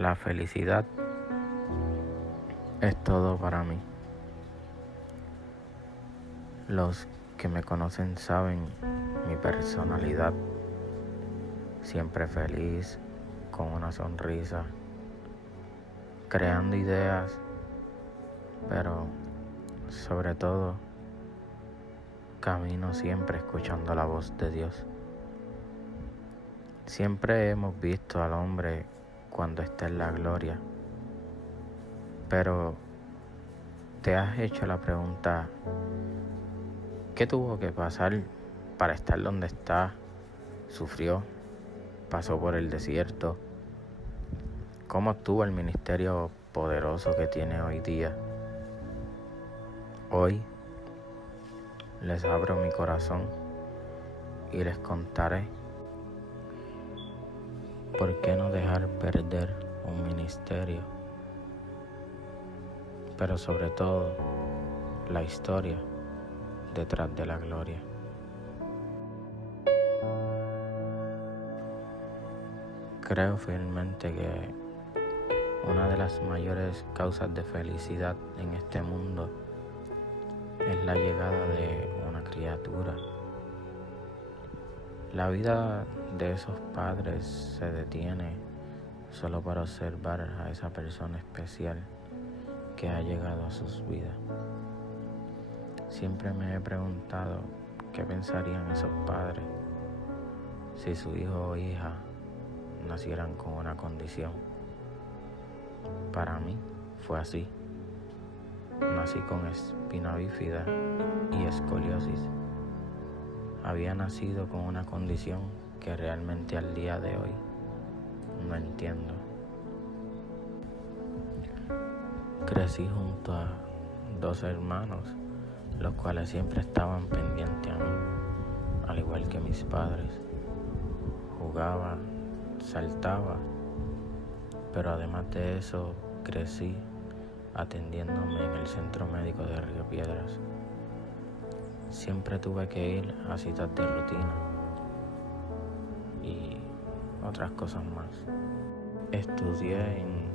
La felicidad es todo para mí. Los que me conocen saben mi personalidad, siempre feliz, con una sonrisa, creando ideas, pero sobre todo camino siempre escuchando la voz de Dios. Siempre hemos visto al hombre cuando está en la gloria, pero ¿te has hecho la pregunta, qué tuvo que pasar para estar donde está? Sufrió, pasó por el desierto. ¿Cómo obtuvo el ministerio poderoso que tiene hoy día? Hoy les abro mi corazón y les contaré por qué no dejar perder un ministerio, pero sobre todo la historia detrás de la gloria. Creo firmemente que una de las mayores causas de felicidad en este mundo es la llegada de una criatura. La vida de esos padres se detiene solo para observar a esa persona especial que ha llegado a sus vidas. Siempre me he preguntado qué pensarían esos padres si su hijo o hija nacieran con una condición. Para mí fue así. Nací con espina bífida y escoliosis. Había nacido con una condición que realmente al día de hoy no entiendo. Crecí junto a 2 hermanos, los cuales siempre estaban pendientes a mí, al igual que mis padres. Jugaba, saltaba, pero además de eso crecí atendiéndome en el centro médico de Río Piedras. Siempre tuve que ir a citas de rutina y otras cosas más. Estudié en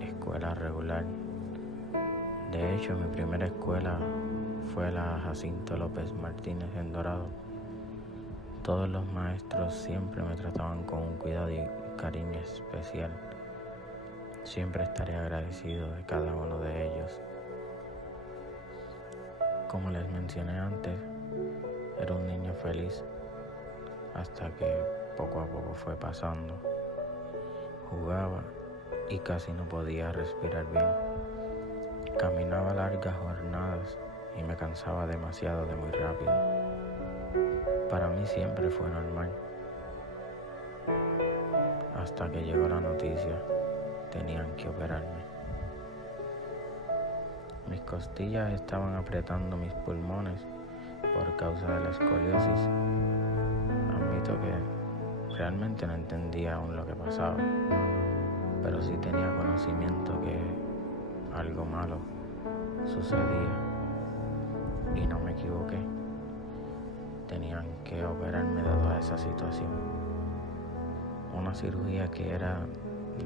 escuela regular. De hecho, mi primera escuela fue la Jacinto López Martínez en Dorado. Todos los maestros siempre me trataban con un cuidado y cariño especial. Siempre estaré agradecido de cada uno de ellos. Como les mencioné antes, era un niño feliz hasta que poco a poco fue pasando. Jugaba y casi no podía respirar bien. Caminaba largas jornadas y me cansaba demasiado de muy rápido. Para mí siempre fue normal. Hasta que llegó la noticia, tenían que operarme. Mis costillas estaban apretando mis pulmones por causa de la escoliosis. Admito que realmente no entendía aún lo que pasaba, pero sí tenía conocimiento que algo malo sucedía y no me equivoqué. Tenían que operarme dado a esa situación. Una cirugía que era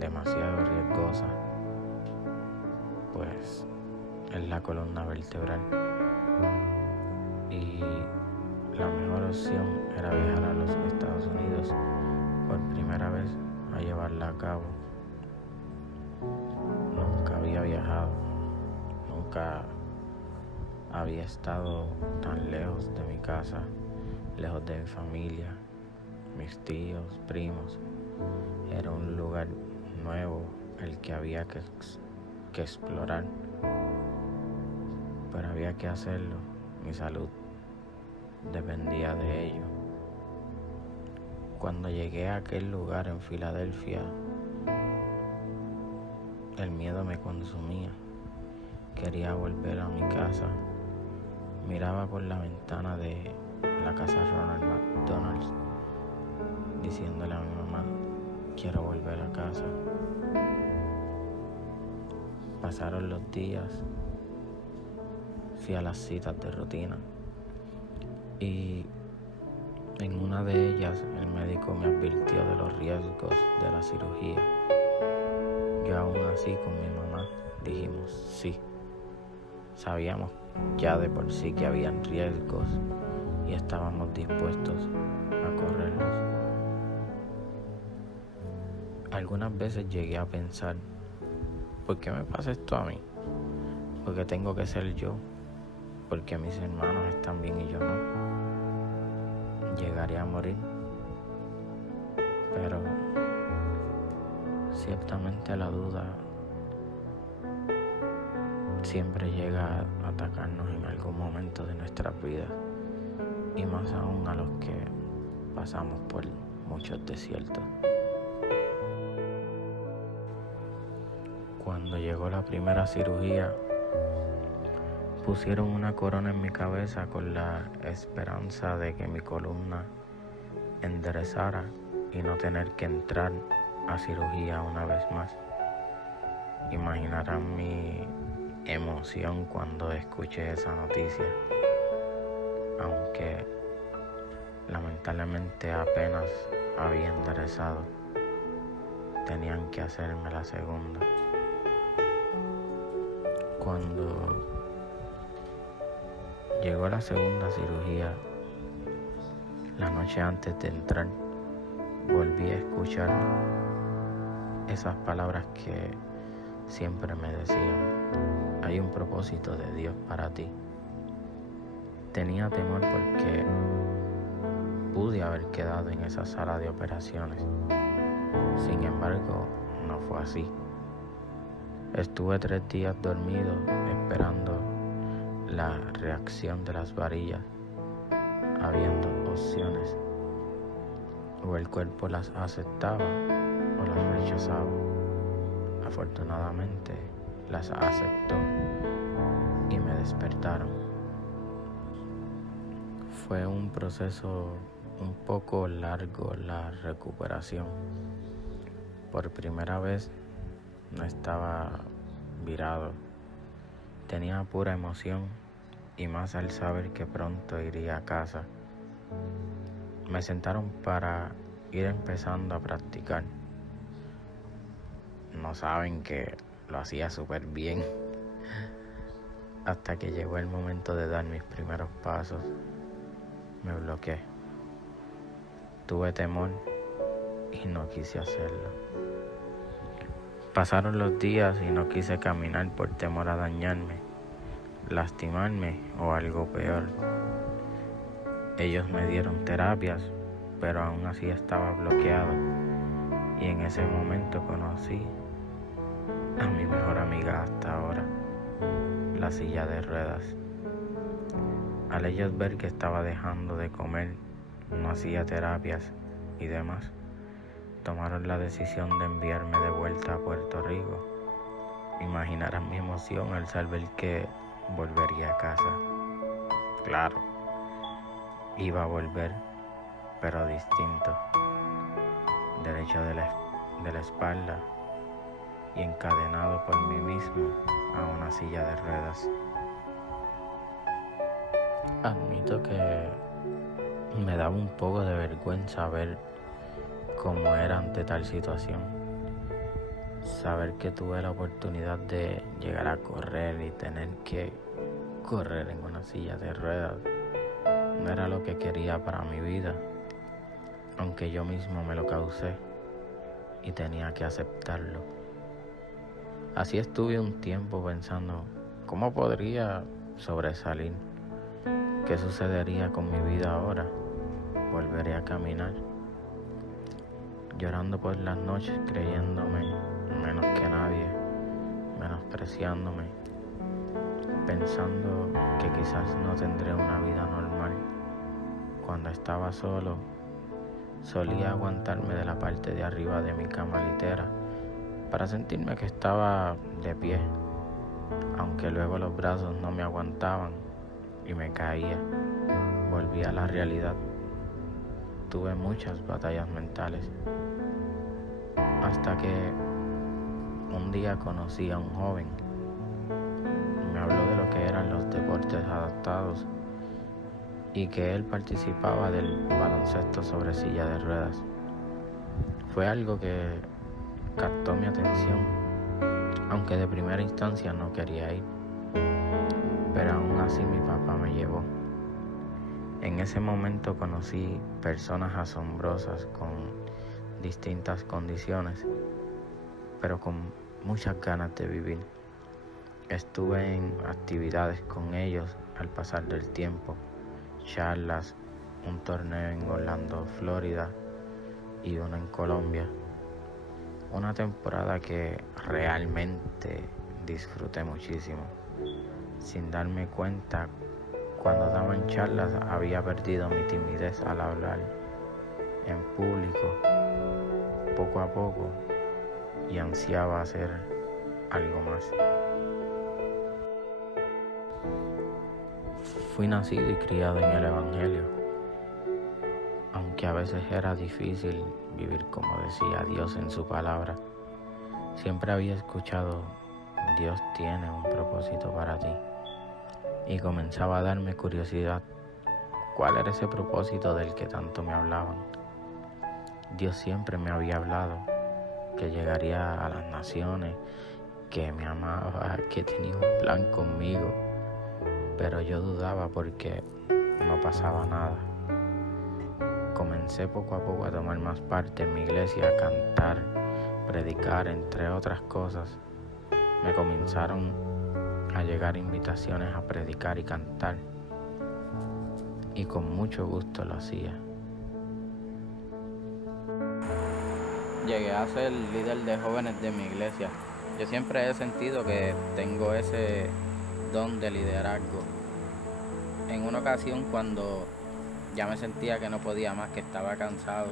demasiado riesgosa, pues es la columna vertebral y la mejor opción era viajar a los Estados Unidos por primera vez a llevarla a cabo. Nunca había viajado, nunca había estado tan lejos de mi casa, lejos de mi familia, mis tíos, primos. Era un lugar nuevo el que había que explorar, pero había que hacerlo. Mi salud dependía de ello. Cuando llegué a aquel lugar en Filadelfia, el miedo me consumía. Quería volver a mi casa. Miraba por la ventana de la casa Ronald McDonald, diciéndole a mi mamá, quiero volver a casa. Pasaron los días, fui a las citas de rutina y en una de ellas el médico me advirtió de los riesgos de la cirugía. Yo aún así con mi mamá dijimos sí. Sabíamos ya de por sí que habían riesgos y estábamos dispuestos a correrlos. Algunas veces llegué a pensar, ¿por qué me pasa esto a mí? ¿Por qué tengo que ser yo? ¿Por qué mis hermanos están bien y yo no? ¿Llegaré a morir? Pero ciertamente la duda siempre llega a atacarnos en algún momento de nuestras vidas, y más aún a los que pasamos por muchos desiertos. Cuando llegó la primera cirugía, pusieron una corona en mi cabeza con la esperanza de que mi columna enderezara y no tener que entrar a cirugía una vez más. Imaginarán mi emoción cuando escuché esa noticia, aunque lamentablemente apenas había enderezado, tenían que hacerme la segunda. Cuando llegó la segunda cirugía, la noche antes de entrar, volví a escuchar esas palabras que siempre me decían: hay un propósito de Dios para ti. Tenía temor porque pude haber quedado en esa sala de operaciones. Sin embargo, no fue así. Estuve 3 días dormido esperando la reacción de las varillas. Habían 2 opciones: o el cuerpo las aceptaba o las rechazaba. Afortunadamente las aceptó y me despertaron. Fue un proceso un poco largo la recuperación. Por primera vez no estaba virado. Tenía pura emoción, y más al saber que pronto iría a casa. Me sentaron para ir empezando a practicar. No saben que lo hacía súper bien. Hasta que llegó el momento de dar mis primeros pasos, me bloqueé. Tuve temor y no quise hacerlo. Pasaron los días y no quise caminar por temor a dañarme, lastimarme o algo peor. Ellos me dieron terapias, pero aún así estaba bloqueado, y en ese momento conocí a mi mejor amiga hasta ahora, la silla de ruedas. Al ellos ver que estaba dejando de comer, no hacía terapias y demás, tomaron la decisión de enviarme de vuelta a Puerto Rico. Imaginarán mi emoción al saber que volvería a casa. Claro, iba a volver, pero distinto, derecho de la espalda y encadenado por mí mismo a una silla de ruedas. Admito que me daba un poco de vergüenza ver cómo era ante tal situación. Saber que tuve la oportunidad de llegar a correr y tener que correr en una silla de ruedas no era lo que quería para mi vida, aunque yo mismo me lo causé y tenía que aceptarlo. Así estuve un tiempo pensando cómo podría sobresalir, qué sucedería con mi vida ahora, volveré a caminar, llorando por las noches, creyéndome menos que nadie, menospreciándome, pensando que quizás no tendré una vida normal. Cuando estaba solo, solía aguantarme de la parte de arriba de mi cama litera para sentirme que estaba de pie, aunque luego los brazos no me aguantaban y me caía. Volví a la realidad. Tuve muchas batallas mentales, hasta que un día conocí a un joven. Me habló de lo que eran los deportes adaptados y que él participaba del baloncesto sobre silla de ruedas. Fue algo que captó mi atención aunque de primera instancia no quería ir, pero aún así mi papá me llevó. En ese momento conocí personas asombrosas con distintas condiciones, pero con muchas ganas de vivir. Estuve en actividades con ellos al pasar del tiempo, charlas, un torneo en Orlando, Florida y uno en Colombia. Una temporada que realmente disfruté muchísimo. Sin darme cuenta, cuando daban charlas había perdido mi timidez al hablar en público poco a poco y ansiaba hacer algo más. Fui nacido y criado en el Evangelio, aunque a veces era difícil vivir como decía Dios en su palabra. Siempre había escuchado: Dios tiene un propósito para ti. Y comenzaba a darme curiosidad, ¿cuál era ese propósito del que tanto me hablaban? Dios siempre me había hablado que llegaría a las naciones, que me amaba, que tenía un plan conmigo, pero yo dudaba porque no pasaba nada. Comencé poco a poco a tomar más parte en mi iglesia, a cantar, predicar, entre otras cosas. Me comenzaron a llegar invitaciones a predicar y cantar, y con mucho gusto lo hacía. Llegué a ser líder de jóvenes de mi iglesia. Yo siempre he sentido que tengo ese don de liderazgo. En una ocasión, cuando ya me sentía que no podía más, que estaba cansado,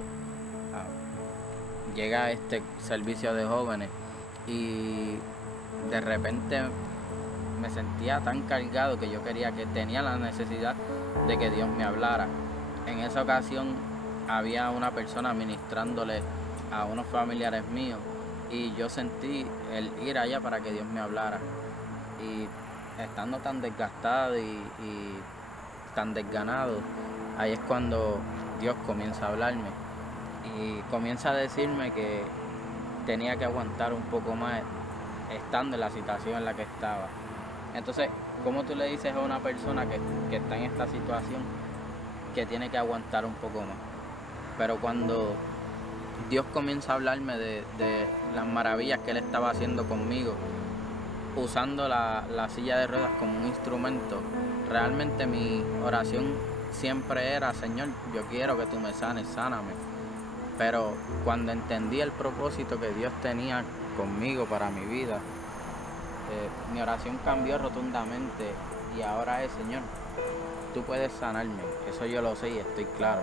llega a este servicio de jóvenes y de repente me sentía tan cargado que yo tenía la necesidad de que Dios me hablara. En esa ocasión había una persona ministrándole a unos familiares míos y yo sentí el ir allá para que Dios me hablara. Y estando tan desgastado y tan desganado, ahí es cuando Dios comienza a hablarme y comienza a decirme que tenía que aguantar un poco más estando en la situación en la que estaba. Entonces, ¿cómo tú le dices a una persona que está en esta situación que tiene que aguantar un poco más? Pero cuando Dios comienza a hablarme de las maravillas que Él estaba haciendo conmigo, usando la silla de ruedas como un instrumento, realmente mi oración siempre era: Señor, yo quiero que tú me sanes, sáname. Pero cuando entendí el propósito que Dios tenía conmigo para mi vida, mi oración cambió rotundamente y ahora es: Señor, tú puedes sanarme, eso yo lo sé y estoy claro,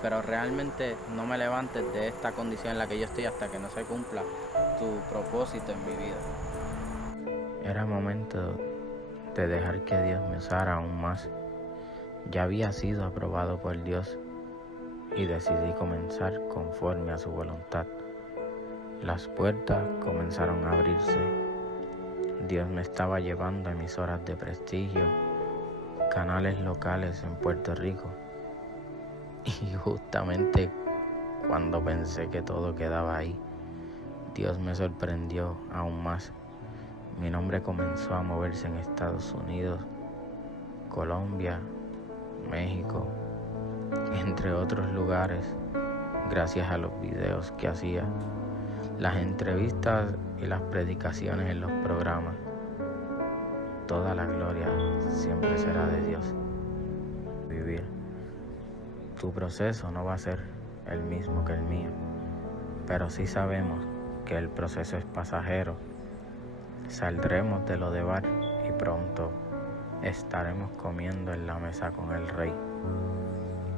pero realmente no me levantes de esta condición en la que yo estoy hasta que no se cumpla tu propósito en mi vida. Era momento de dejar que Dios me usara aún más. Ya había sido aprobado por Dios y decidí comenzar conforme a su voluntad. Las puertas comenzaron a abrirse. Dios me estaba llevando a emisoras de prestigio, canales locales en Puerto Rico. Y justamente cuando pensé que todo quedaba ahí, Dios me sorprendió aún más. Mi nombre comenzó a moverse en Estados Unidos, Colombia, México, entre otros lugares, gracias a los videos que hacía, las entrevistas y las predicaciones en los programas. Toda la gloria siempre será de Dios. Vivir. Tu proceso no va a ser el mismo que el mío, pero sí sabemos que el proceso es pasajero. Saldremos de lo de bar y pronto estaremos comiendo en la mesa con el Rey.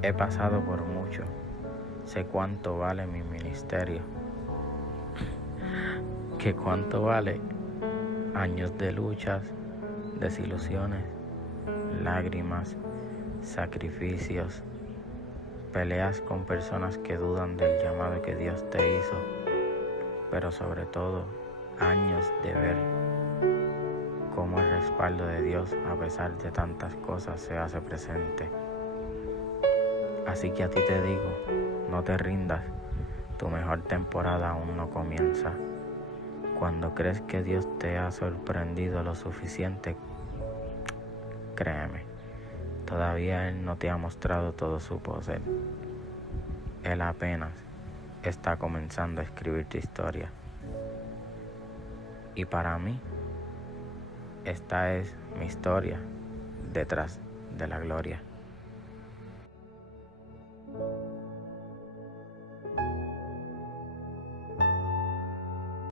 He pasado por mucho, sé cuánto vale mi ministerio, que cuánto vale años de luchas, desilusiones, lágrimas, sacrificios, peleas con personas que dudan del llamado que Dios te hizo, pero sobre todo años de ver cómo el respaldo de Dios, a pesar de tantas cosas, se hace presente. Así que a ti te digo, no te rindas, tu mejor temporada aún no comienza. Cuando crees que Dios te ha sorprendido lo suficiente, créeme, todavía Él no te ha mostrado todo su poder. Él apenas está comenzando a escribir tu historia. Y para mí, esta es mi historia detrás de la gloria.